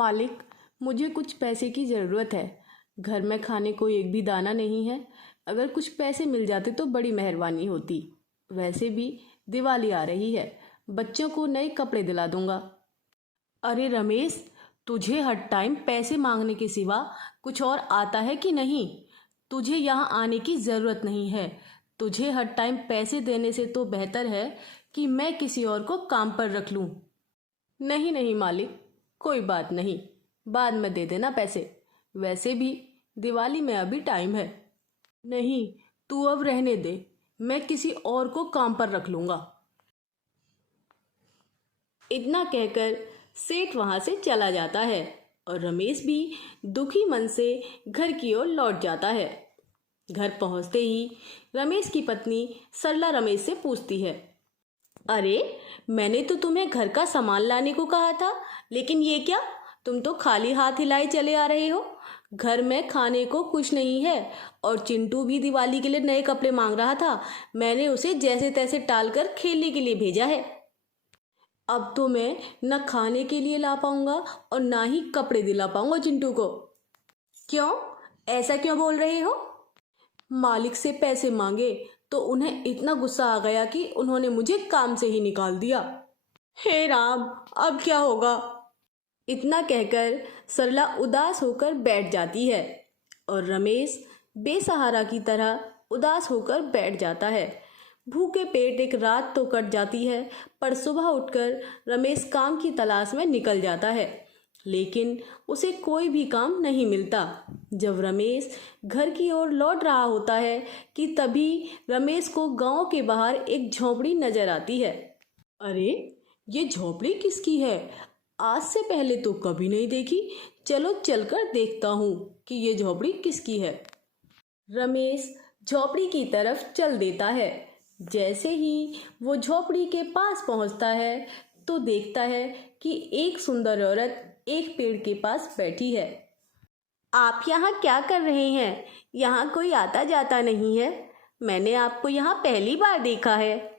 मालिक, मुझे कुछ पैसे की ज़रूरत है। घर में खाने को एक भी दाना नहीं है। अगर कुछ पैसे मिल जाते तो बड़ी मेहरबानी होती। वैसे भी दिवाली आ रही है, बच्चों को नए कपड़े दिला दूंगा। अरे रमेश, तुझे हर टाइम पैसे मांगने के सिवा कुछ और आता है कि नहीं? तुझे यहाँ आने की ज़रूरत नहीं है। तुझे हर टाइम पैसे देने से तो बेहतर है कि मैं किसी और को काम पर रख लूँ। नहीं नहीं मालिक, कोई बात नहीं, बाद में दे देना पैसे। वैसे भी दिवाली में अभी टाइम है। नहीं, तू अब रहने दे, मैं किसी और को काम पर रख लूँगा। इतना कहकर सेठ वहाँ से चला जाता है और रमेश भी दुखी मन से घर की ओर लौट जाता है। घर पहुँचते ही रमेश की पत्नी सरला रमेश से पूछती है, अरे, मैंने तो तुम्हें घर का सामान लाने को कहा था, लेकिन ये क्या, तुम तो खाली हाथ हिलाए चले आ रहे हो। घर में खाने को कुछ नहीं है और चिंटू भी दिवाली के लिए नए कपड़े मांग रहा था। मैंने उसे जैसे तैसे टालकर खेलने के लिए भेजा है। अब तो मैं न खाने के लिए ला पाऊंगा और ना ही कपड़े दिला पाऊंगा चिंटू को। क्यों, ऐसा क्यों बोल रहे हो? मालिक से पैसे मांगे तो उन्हें इतना गुस्सा आ गया कि उन्होंने मुझे काम से ही निकाल दिया। हे राम, अब क्या होगा? इतना कहकर सरला उदास होकर बैठ जाती है और रमेश बेसहारा की तरह उदास होकर बैठ जाता है। भूखे पेट एक रात तो कट जाती है, पर सुबह उठकर रमेश काम की तलाश में निकल जाता है, लेकिन उसे कोई भी काम नहीं मिलता। जब रमेश घर की ओर लौट रहा होता है कि तभी रमेश को गांव के बाहर एक झोपड़ी नजर आती है। अरे, ये झोपड़ी किसकी है? आज से पहले तो कभी नहीं देखी। चलो चलकर देखता हूँ कि ये झोपड़ी किसकी है। रमेश झोपड़ी की तरफ चल देता है। जैसे ही वो झोपड़ी के पास पहुँचता है तो देखता है कि एक सुंदर औरत एक पेड़ के पास बैठी है। आप यहाँ क्या कर रहे हैं? यहाँ कोई आता जाता नहीं है। मैंने आपको यहाँ पहली बार देखा है।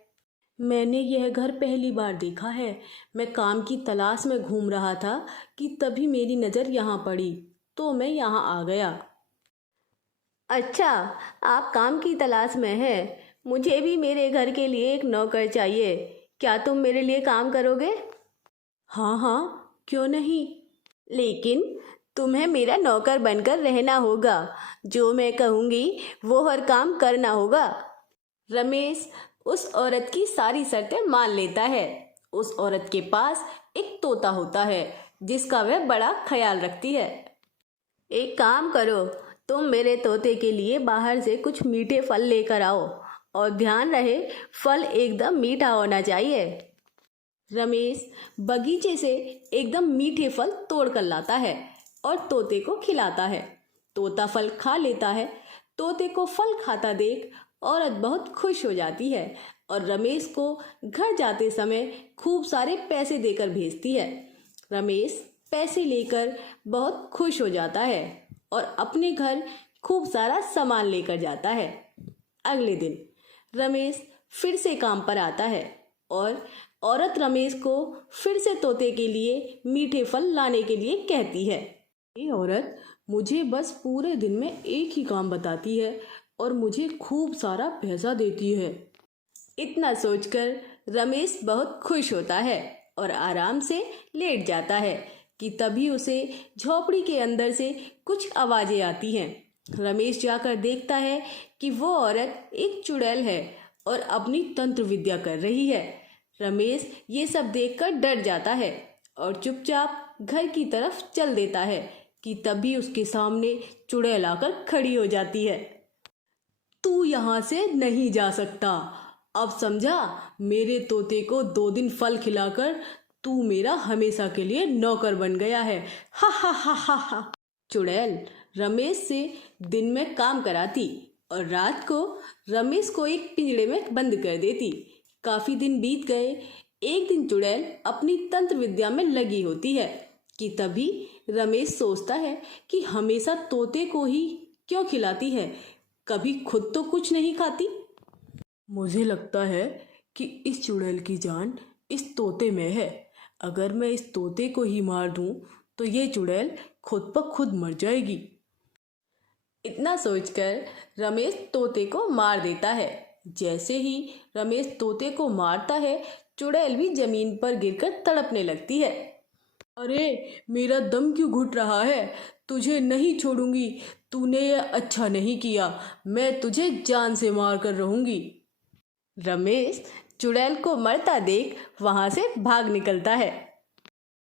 मैंने यह घर पहली बार देखा है। मैं काम की तलाश में घूम रहा था कि तभी मेरी नज़र यहाँ पड़ी, तो मैं यहाँ आ गया। अच्छा, आप काम की तलाश में हैं। मुझे भी मेरे घर के लिए एक नौकर चाहिए। क्या तुम मेरे लिए काम करोगे? हाँ हाँ, क्यों नहीं, लेकिन तुम्हें मेरा नौकर बनकर रहना होगा। जो मैं कहूँगी वो हर काम करना होगा। रमेश उस औरत की सारी शर्तें मान लेता है। उस औरत के पास एक तोता होता है जिसका वह बड़ा ख्याल रखती है। एक काम करो, तुम मेरे तोते के लिए बाहर से कुछ मीठे फल लेकर आओ, और ध्यान रहे फल एकदम मीठा होना चाहिए। रमेश बगीचे से एकदम मीठे फल तोड़ कर लाता है और तोते को खिलाता है। तोता फल खा लेता है। तोते को फल खाता देख औरत बहुत खुश हो जाती है और रमेश को घर जाते समय खूब सारे पैसे देकर भेजती है। रमेश पैसे लेकर बहुत खुश हो जाता है और अपने घर खूब सारा सामान लेकर जाता है। अगले दिन रमेश फिर से काम पर आता है और औरत रमेश को फिर से तोते के लिए मीठे फल लाने के लिए कहती है। ये औरत मुझे बस पूरे दिन में एक ही काम बताती है और मुझे खूब सारा पैसा देती है। इतना सोचकर रमेश बहुत खुश होता है और आराम से लेट जाता है कि तभी उसे झोपड़ी के अंदर से कुछ आवाज़ें आती हैं। रमेश जाकर देखता है कि वो औरत एक चुड़ैल है और अपनी तंत्र विद्या कर रही है। रमेश ये सब देखकर डर जाता है और चुपचाप घर की तरफ चल देता है कि तभी उसके सामने चुड़ैल आकर खड़ी हो जाती है। तू यहाँ से नहीं जा सकता। अब समझा, मेरे तोते को 2 दिन फल खिलाकर तू मेरा हमेशा के लिए नौकर बन गया है। हा हा हा हा हा। चुड़ैल रमेश से दिन में काम कराती और रात को रमेश को एक पिंजड़े में बंद कर देती। काफी दिन बीत गए। एक दिन चुड़ैल अपनी तंत्र विद्या में लगी होती है कि तभी रमेश सोचता है कि हमेशा तोते को ही क्यों खिलाती है, कभी खुद तो कुछ नहीं खाती। मुझे लगता है कि इस चुड़ैल की जान इस तोते में है। अगर मैं इस तोते को ही मार दूं तो ये चुड़ैल खुद ब खुद मर जाएगी। इतना सोचकर रमेश तोते को मार देता है। जैसे ही रमेश तोते को मारता है, चुड़ैल भी जमीन पर गिरकर तड़पने लगती है। अरे मेरा दम क्यों घुट रहा है, तुझे नहीं छोड़ूंगी, तूने ये अच्छा नहीं किया, मैं तुझे जान से मार कर रहूंगी। रमेश चुड़ैल को मरता देख वहां से भाग निकलता है।